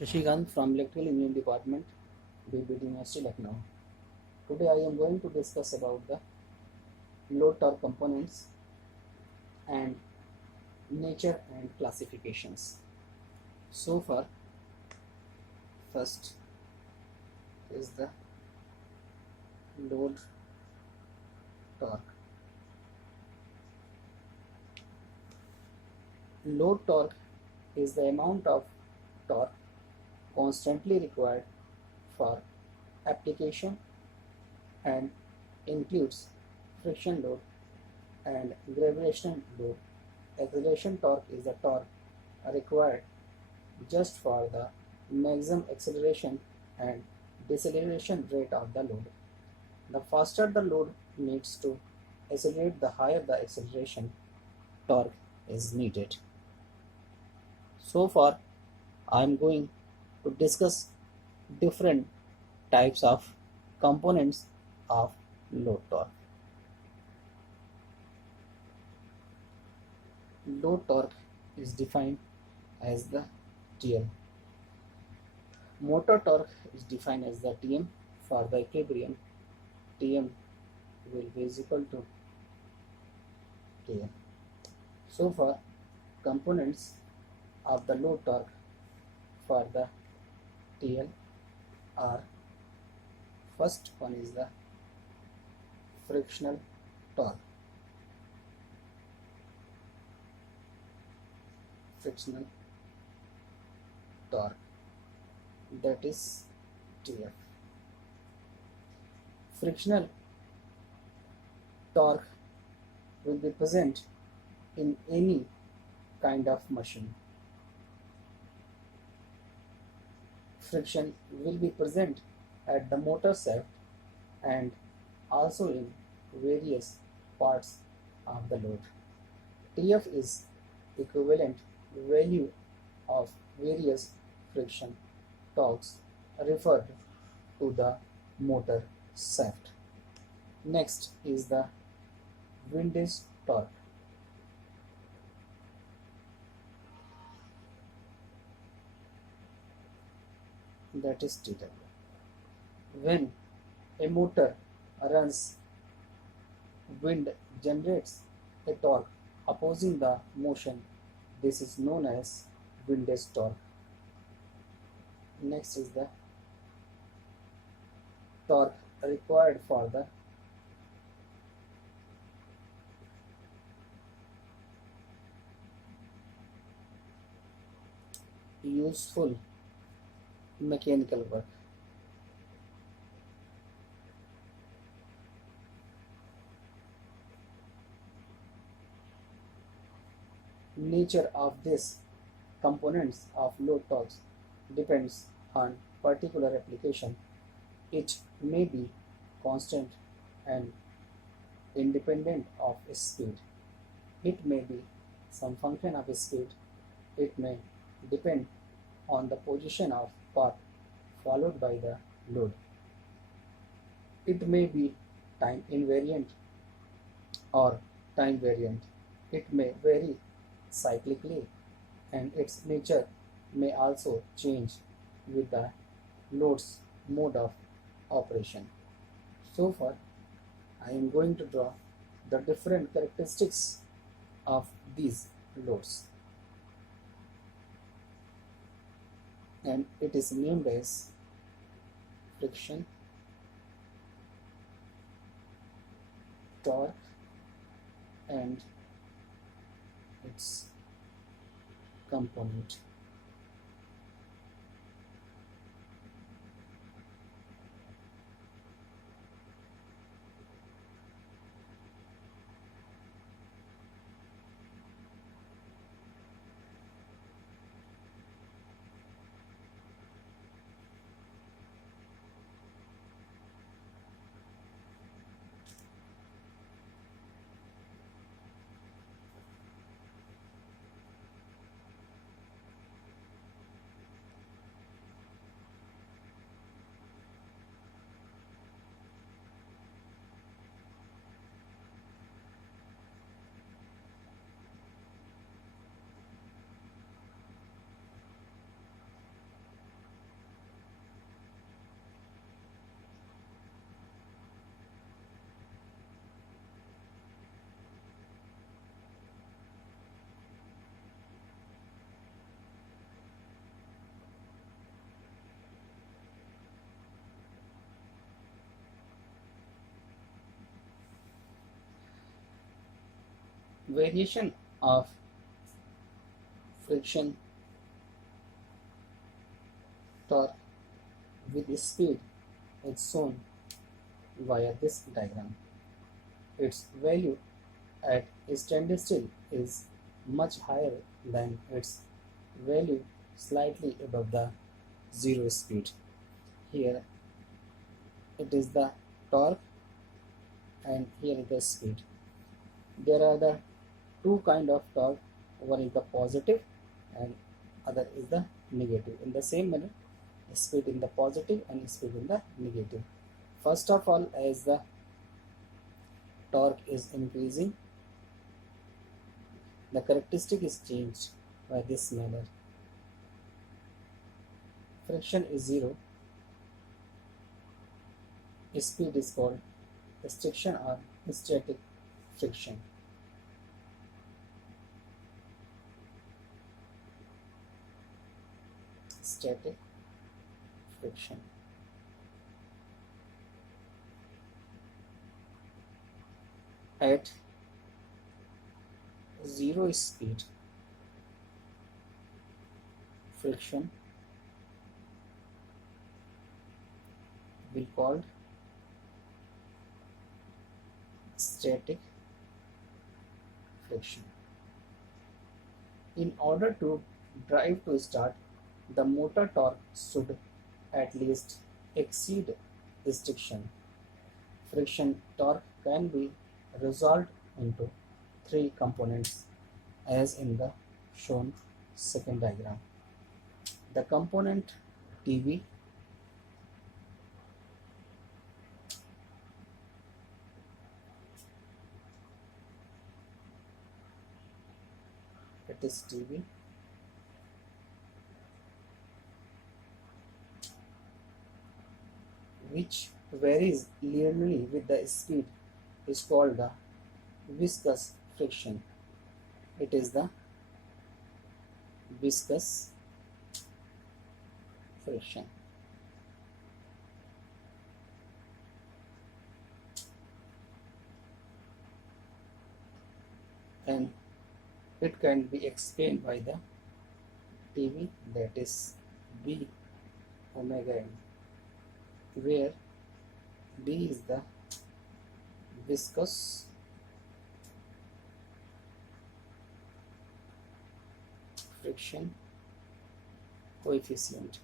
Shashikant from Electrical Engineering Department, BEE2701 Lucknow. Today I am going to discuss about the load torque components and nature and classifications. So far, first is the load torque. Load torque is the amount of torque constantly required for application and includes friction load and gravitational load. Acceleration torque is the torque required just for the maximum acceleration and deceleration rate of the load. The faster the load needs to accelerate, the higher the acceleration torque is needed. So far, I am going to discuss different types of components of load torque. Load torque is defined as the TL. Motor torque is defined as the Tm. For the equilibrium, Tm will be equal to Tm. So far, components of the load torque for the TL are: first one is the frictional torque. Frictional torque, that is TF. Frictional torque will be present in any kind of machine. Friction will be present at the motor shaft and also in various parts of the load. TF is equivalent value of various friction torques referred to the motor shaft. Next is the windage torque. That is TW. When a motor runs, wind generates a torque opposing the motion. This is known as windage torque. Next is the torque required for the useful mechanical work. Nature of these components of load torques depends on particular application. It may be constant and independent of speed. It may be some function of speed. It may depend on the position of path followed by the load. It may be time invariant or time variant. It may vary cyclically, and its nature may also change with the load's mode of operation. So far, I am going to draw the different characteristics of these loads, and it is named as friction, torque, and its component. Variation of friction torque with speed is shown via this diagram. Its value at standstill is much higher than its value slightly above the zero speed. Here it is the torque and here is the speed. There are the two kind of torque, one is the positive and other is the negative. In the same manner, speed in the positive and speed in the negative. First of all, as the torque is increasing, the characteristic is changed by this manner. Friction is zero, speed is called restriction or static friction. Static friction. At zero speed, friction will be called static friction. In order to drive to start, the motor torque should at least exceed restriction. Friction torque can be resolved into three components as in the shown second diagram. The component TV, it is TV, which varies linearly with the speed, is called the viscous friction. It is the viscous friction. And it can be explained by the TV, that is B omega n, where B is the viscous friction coefficient.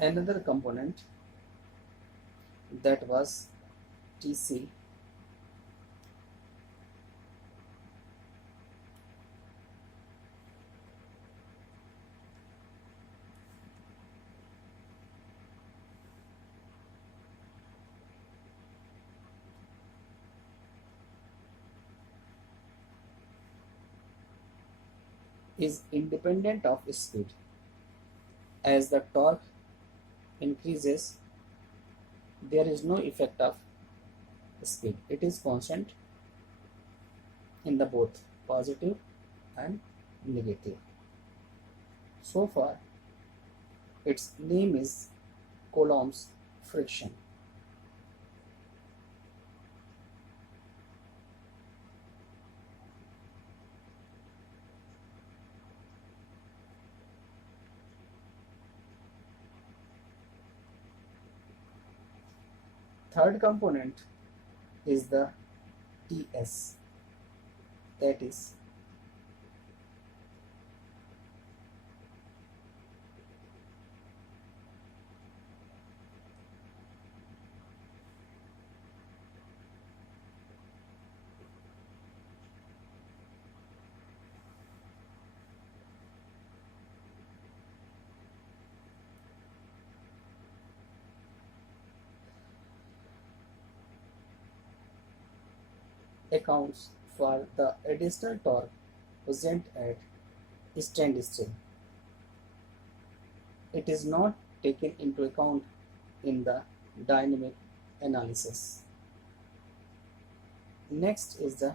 Another component that was TC is independent of speed. As the torque increases, there is no effect of speed. It is constant in the both positive and negative. So far, its name is Coulomb's friction. Third component is the TS, that is accounts for the additional torque present at standstill. It is not taken into account in the dynamic analysis. Next is the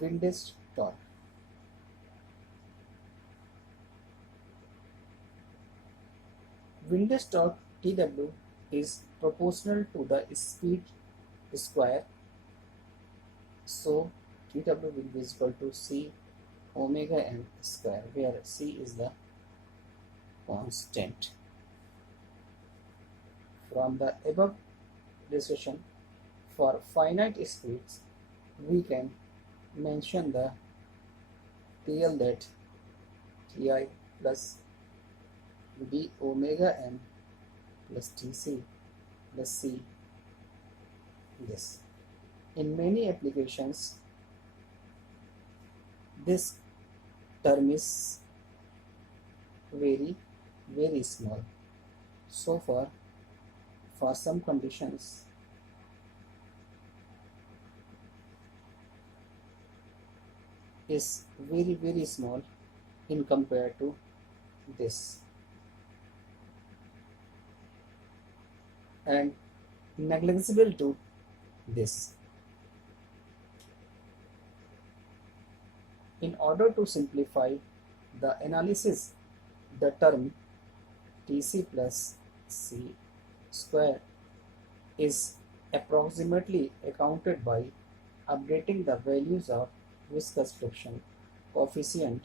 windage torque. Windage torque Tw is proportional to the speed square, so Tw will be equal to C omega n square, where C is the constant. From the above discussion, for finite speeds, we can mention the TL that Ti plus d omega n plus Tc plus C. This. In many applications, this term is very small. So far, for some conditions, is very small in compared to this, and negligible to this. In order to simplify the analysis, the term Tc plus C square is approximately accounted by updating the values of viscous friction coefficient.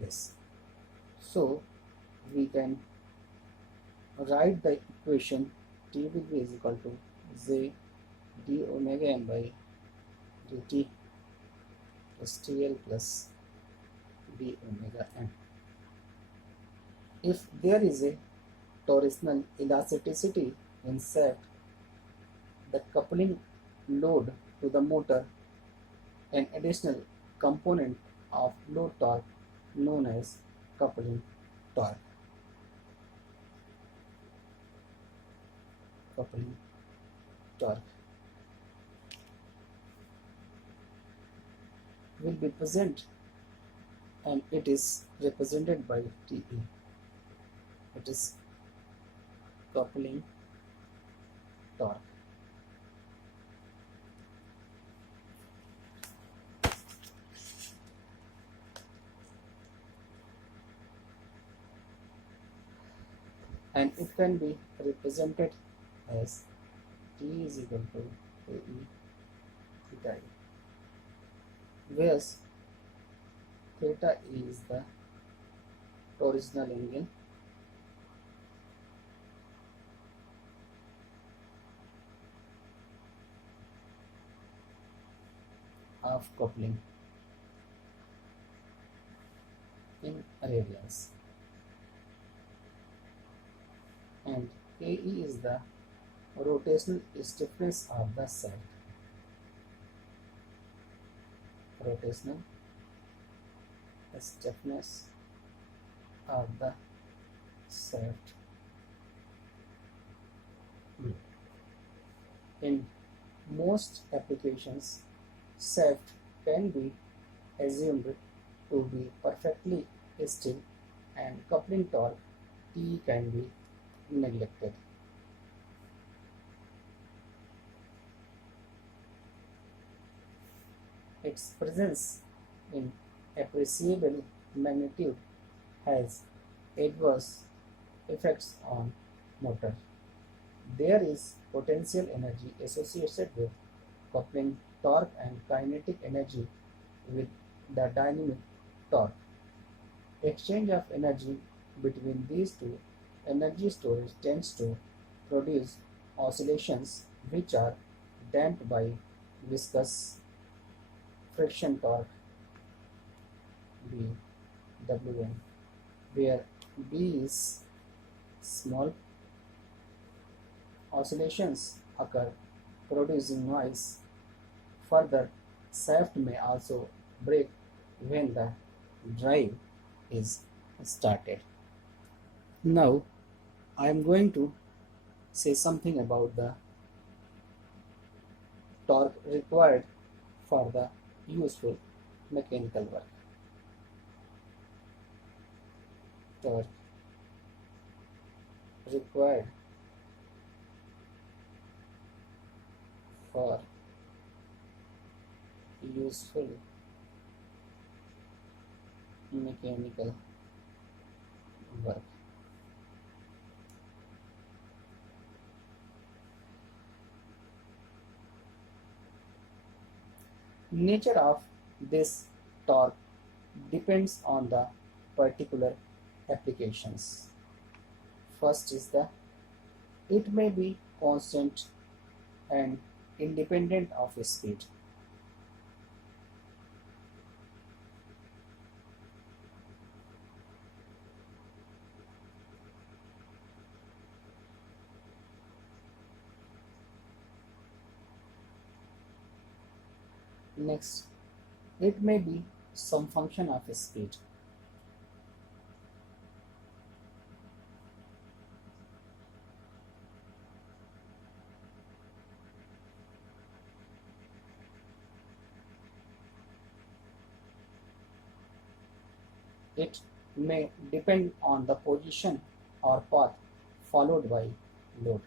This. So we can write the equation T will be is equal to J d omega n by dt plus TL plus d omega n. If there is a torsional elasticity in shaft, the coupling load to the motor, an additional component of load torque known as coupling torque. Coupling torque will be present, and it is represented by Te. It is coupling torque. And it can be represented as T is equal to AE theta E, where theta E is the torsional angle of coupling in radians, and Ke is the rotational stiffness of the shaft. Rotational stiffness of the shaft. In most applications, shaft can be assumed to be perfectly still, and coupling torque T can be neglected. Its presence in appreciable magnitude has adverse effects on motor. There is potential energy associated with coupling torque and kinetic energy with the dynamic torque. Exchange of energy between these two energy storage tends to produce oscillations which are damped by viscous friction torque BWN, where B is small. Oscillations occur producing noise. Further, shaft may also break when the drive is started. Now I am going to say something about the torque required for the useful mechanical work. Torque required for useful mechanical work. Nature of this torque depends on the particular applications. First is the it may be constant and independent of speed. Next, it may be some function of speed. It may depend on the position or path followed by load.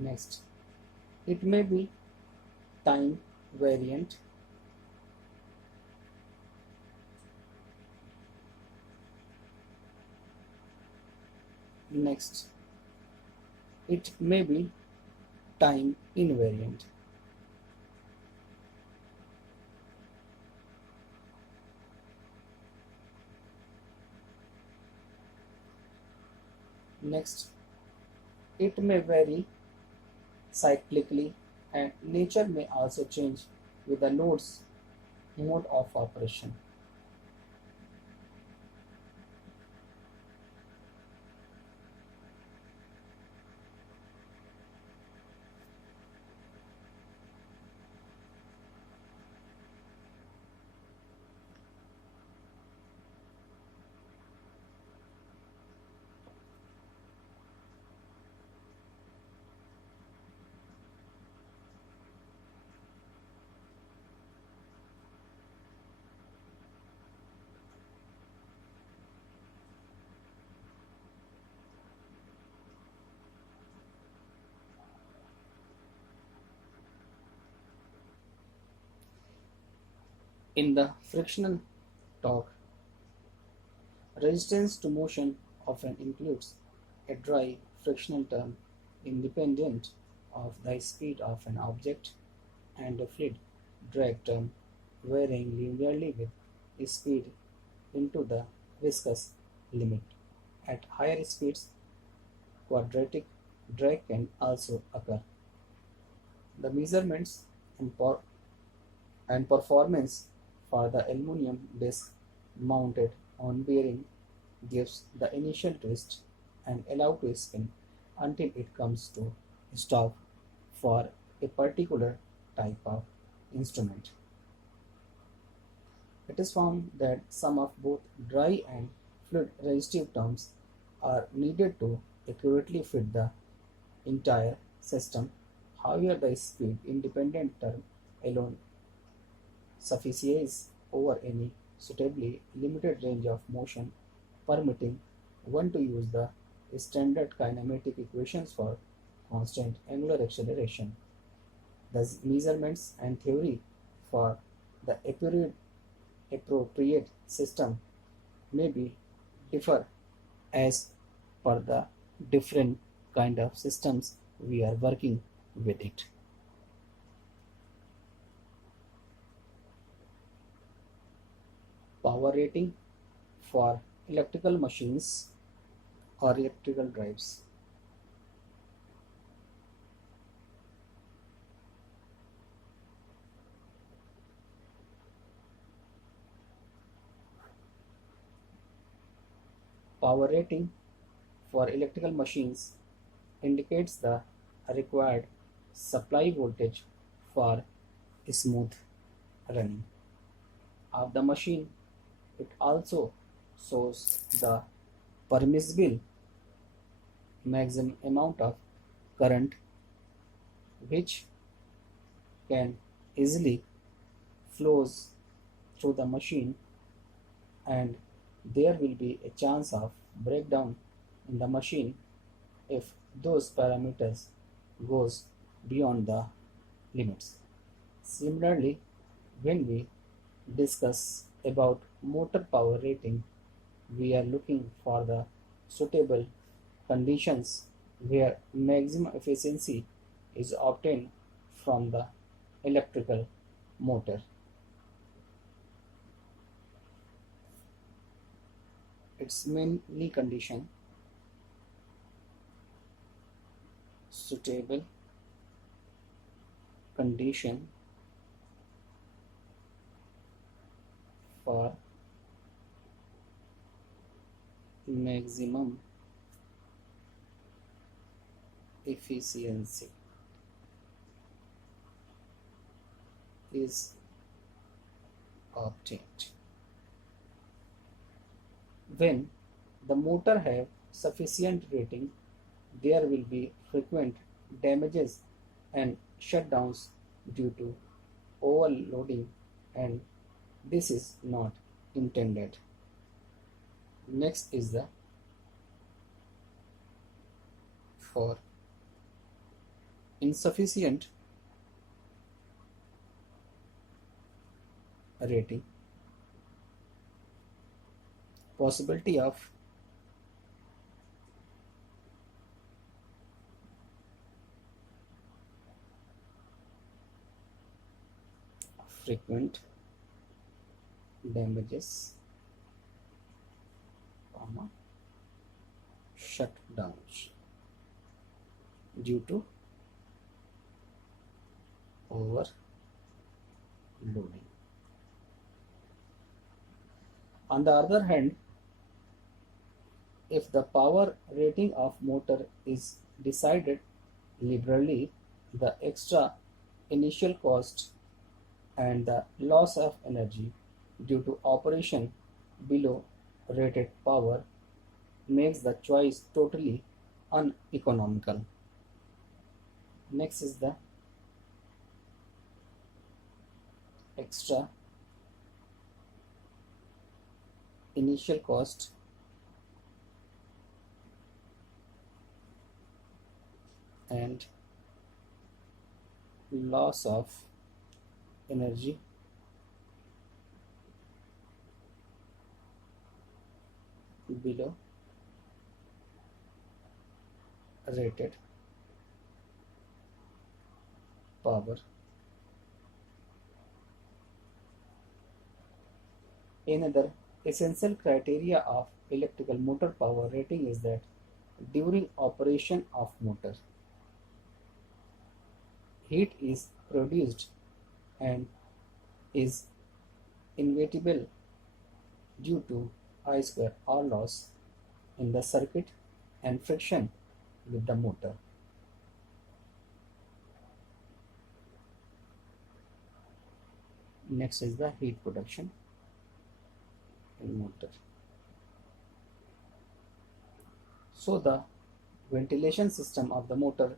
Next, it may be time variant. Next, it may be time invariant. Next, it may vary cyclically and nature may also change with the load's mode of operation. In the frictional torque, resistance to motion often includes a dry frictional term independent of the speed of an object and a fluid drag term varying linearly with speed into the viscous limit. At higher speeds, quadratic drag can also occur. The measurements and performance for the aluminum disc mounted on bearing gives the initial twist and allow to spin until it comes to stop for a particular type of instrument. It is found that some of both dry and fluid resistive terms are needed to accurately fit the entire system. However, the speed independent term alone suffices over any suitably limited range of motion, permitting one to use the standard kinematic equations for constant angular acceleration. The measurements and theory for the appropriate system may be differ as per the different kind of systems we are working with it. Power rating for electrical machines or electrical drives. Power rating for electrical machines indicates the required supply voltage for smooth running of the machine. It also shows the permissible maximum amount of current which can easily flows through the machine, and there will be a chance of breakdown in the machine if those parameters goes beyond the limits. Similarly, when we discuss about motor power rating, we are looking for the suitable conditions where maximum efficiency is obtained from the electrical motor. Its mainly condition: suitable condition for maximum efficiency is obtained when the motor have sufficient rating. There will be frequent damages and shutdowns due to overloading, and this is not intended. Next is the for insufficient rating, possibility of frequent damages, shutdowns due to overloading. On the other hand, if the power rating of motor is decided liberally, the extra initial cost and the loss of energy due to operation below rated power makes the choice totally uneconomical. Next is the extra initial cost and loss of energy below rated power. Another essential criteria of electrical motor power rating is that during operation of motor, heat is produced and is inevitable due to I square R loss in the circuit and friction with the motor. Next is the heat production in motor. So the ventilation system of the motor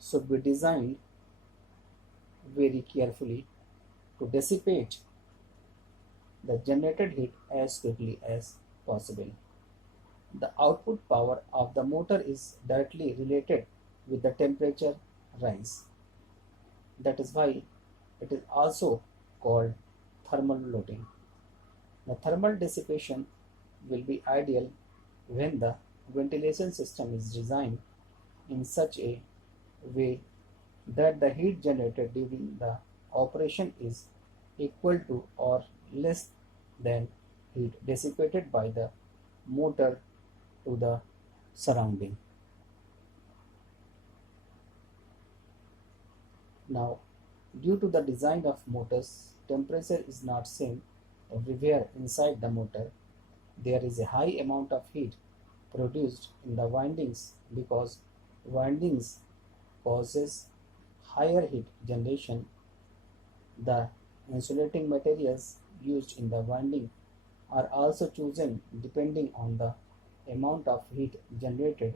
should be designed very carefully to dissipate the generated heat as quickly as possible. The output power of the motor is directly related with the temperature rise. That is why it is also called thermal loading. The thermal dissipation will be ideal when the ventilation system is designed in such a way that the heat generated during the operation is equal to or less than heat dissipated by the motor to the surrounding. Now, due to the design of motors, temperature is not same everywhere inside the motor. There is a high amount of heat produced in the windings because windings causes higher heat generation. The insulating materials used in the winding are also chosen depending on the amount of heat generated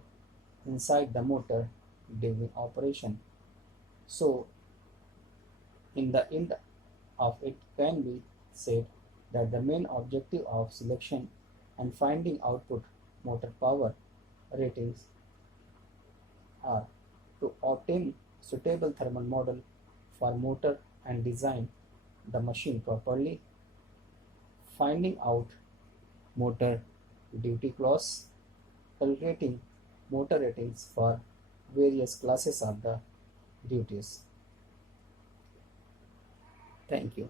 inside the motor during operation. So, in the end of it can be said that the main objective of selection and finding output motor power ratings are to obtain suitable thermal model for motor and design the machine properly, finding out motor duty clause, calculating motor ratings for various classes of the duties. Thank you.